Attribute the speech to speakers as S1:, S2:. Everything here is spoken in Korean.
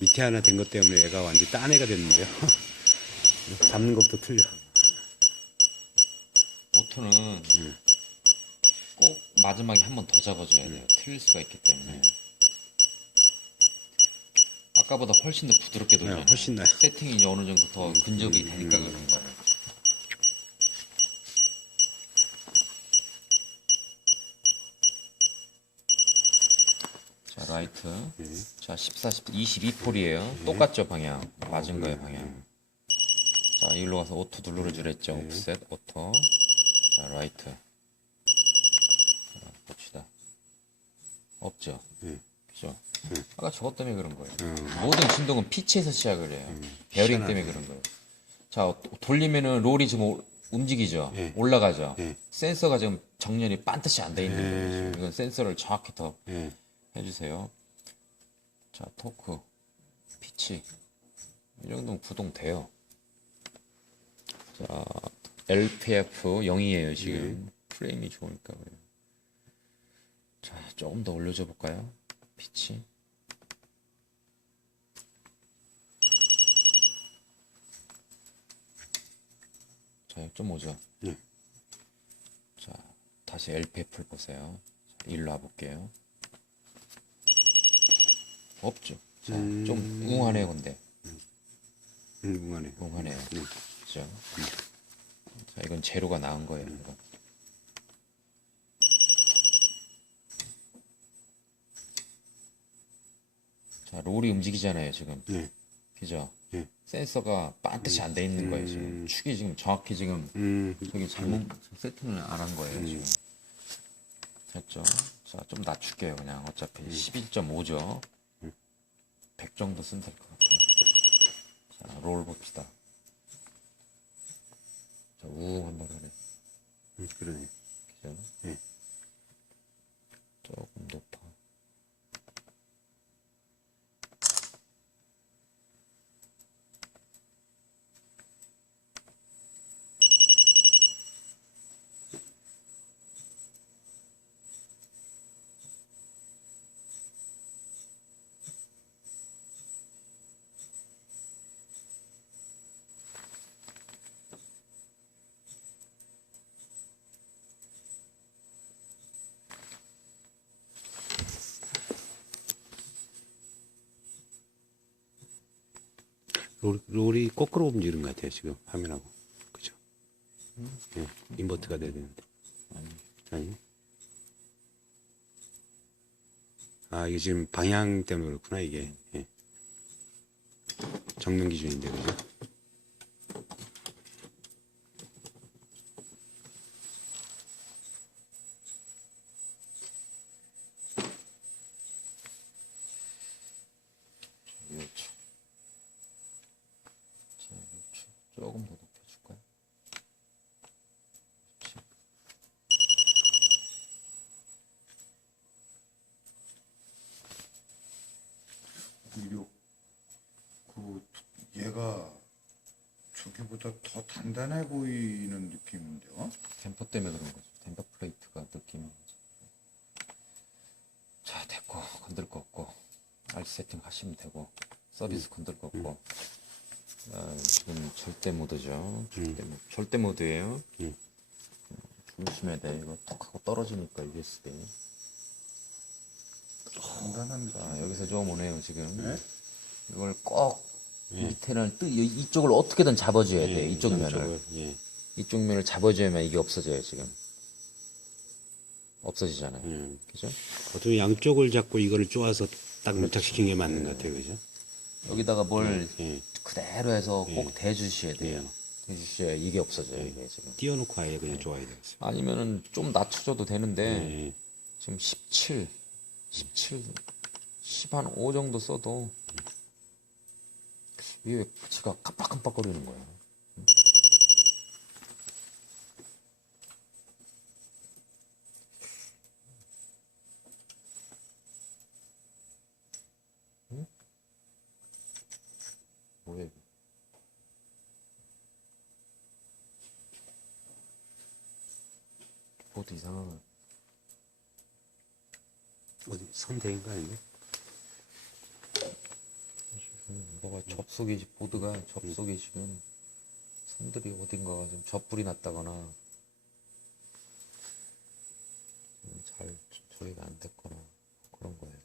S1: 밑에 하나 된 것 때문에 얘가 완전 딴 애가 됐는데요. 잡는 것부터 틀려.
S2: 오토는
S1: 음.
S2: 꼭 마지막에 한 번 더 잡아줘야 돼요. 틀릴 수가 있기 때문에.
S1: 음.
S2: 아까보다 훨씬 더 부드럽게
S1: 네,
S2: 돌잖아요.
S1: 훨씬 나요.
S2: 세팅이 이제 어느 정도 더 근접이
S1: 음,
S2: 되니까
S1: 음.
S2: 그런 거예요. 라이트.
S1: 네.
S2: 자, 14, 22폴이에요. 똑같죠, 방향. 맞은 거예요, 방향. 자, 이리로 가서 오토 누르를 주랬죠.
S1: 네.
S2: 옵셋, 오토. 자, 라이트. 자, 봅시다. 없죠?
S1: 네.
S2: 그죠? 아까 저것 때문에 그런 거예요.
S1: 음.
S2: 모든 진동은 피치에서 시작을 해요. 베어링
S1: 희한하네.
S2: 때문에 그런 거예요. 자, 돌리면은 롤이 지금 올- 움직이죠?
S1: 예.
S2: 올라가죠?
S1: 예.
S2: 센서가 지금 정렬이 반드시 안 돼 있는 거예요.
S1: 예.
S2: 지금. 이건 센서를 정확히 더
S1: 예.
S2: 해주세요. 자, 토크, 피치. 이 정도면 구동돼요. 자, LPF 0이에요, 지금. 프레임이 좋으니까 그래요. 자, 조금 더 올려줘 볼까요? 피치. 자, 6.5죠.
S1: 예.
S2: 자, 다시 LPF를 보세요. 자, 일로 와볼게요. 없죠. 자, 좀 웅하네요, 근데.
S1: 음, 웅하네.
S2: 웅하네요.
S1: 음.
S2: 그죠? 자, 이건 제로가 나은 거예요, 이거. 자, 롤이 움직이잖아요, 지금.
S1: 예.
S2: 그죠?
S1: 예.
S2: 센서가 반드시 안돼 있는 거예요, 지금. 축이 지금 정확히 지금
S1: 음.
S2: 저기 잘못 세팅을 안 한 거예요, 지금. 됐죠? 자, 좀 낮출게요, 그냥. 어차피 11.5죠. 100 정도 쓰면 될 것 같아요. 자, 롤 봅시다. 자, 우웅 한번 하네.
S1: 음, 그러네.
S2: 그죠?
S1: 예.
S2: 조금 높아.
S1: 롤, 롤이 거꾸로 움직이는 것 같아요, 지금 화면하고. 그죠? 예. 인버트가 돼야 되는데. 아니. 아, 이게 지금 방향 때문에 그렇구나, 이게. 예. 정면 기준인데, 그죠?
S2: 요축. 자, 요축. 조금 더 높여줄까요?
S3: 오히려 그 얘가 저기보다 더 단단해 보이는 느낌인데요.
S2: 댐퍼 때문에 그런 거죠. 댐퍼 플레이트가 느낌이. 자, 됐고. 건들 거 없고. 알트 세팅 하시면 되고. 서비스 건들 거 없고. 아, 지금 절대 모드죠. 절대, 모- 절대 모드예요
S1: 음.
S2: 조심해야 돼. 이거 톡 하고 떨어지니까 USB.
S3: 느낌.
S2: 자, 여기서 좀 오네요, 지금.
S3: 네?
S2: 이걸 꼭 밑에는 뜨, 이- 이쪽을 어떻게든 잡아줘야 돼.
S1: 예,
S2: 이쪽 면을.
S1: 예.
S2: 이쪽 면을 잡아줘야만 이게 없어져요, 지금. 없어지잖아요.
S1: 음.
S2: 그죠?
S1: 보통 양쪽을 잡고 이거를 쪼아서 딱 밀착시킨 게 맞는 것 같아요, 그죠?
S2: 여기다가 뭘
S1: 예.
S2: 그대로 해서 꼭 대주셔야 돼요. 대주셔야 이게 없어져요, 이게 지금.
S1: 띄워놓고 아예 그냥 쪼아야 되겠어요.
S2: 아니면은 좀 낮춰줘도 되는데,
S1: 예.
S2: 지금 17, 17, 10한5 정도 써도, 이게 왜 지가 깜빡깜빡거리는. 응? 뭐야, 이거. 보드 이상하네.
S1: 어디 선대인 거 아니에요?
S2: 뭐가 접속이 보드가 접속이 지금 선들이 어딘가가 좀 접불이 났다거나 좀잘 조회가 안 됐거나 그런 거예요.